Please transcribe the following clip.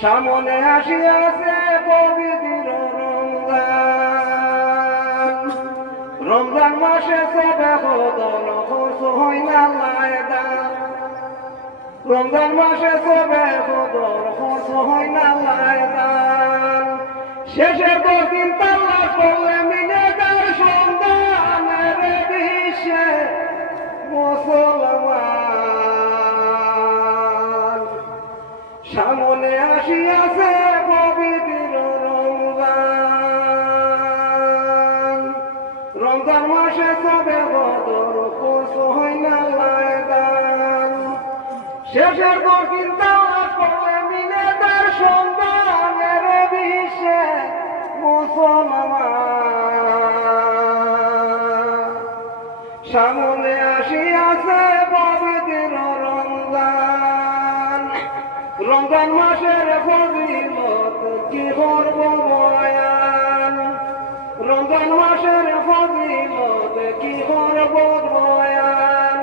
সামনে আসিয়াছে পবিত্র রমজান। রমজান মাসে সবে খোদন খরচ হয় না লায়দা। রমজান মাসে সবে খোদন খরচ হয় না লায়দা। শেষের 10 দিন তালাশ করলে মিলে তার সন্তানের বিশ্বে মুসলমান। সামনে আসিয়াছে পবিত্র রমজান। রমজান মাসে সবে বদর খরচ হয় না লায়দান। শেষের 10 দিন তালাশ করলে মিলে তার সন্তানের বিশ্বে মুসলমান। সামনে আসিয়াছে পবিত্র রমজান। রমজান মাসের ফজিলত কি করব বয়ান। রমজান মাসের ফজিলত কি করব বয়ান।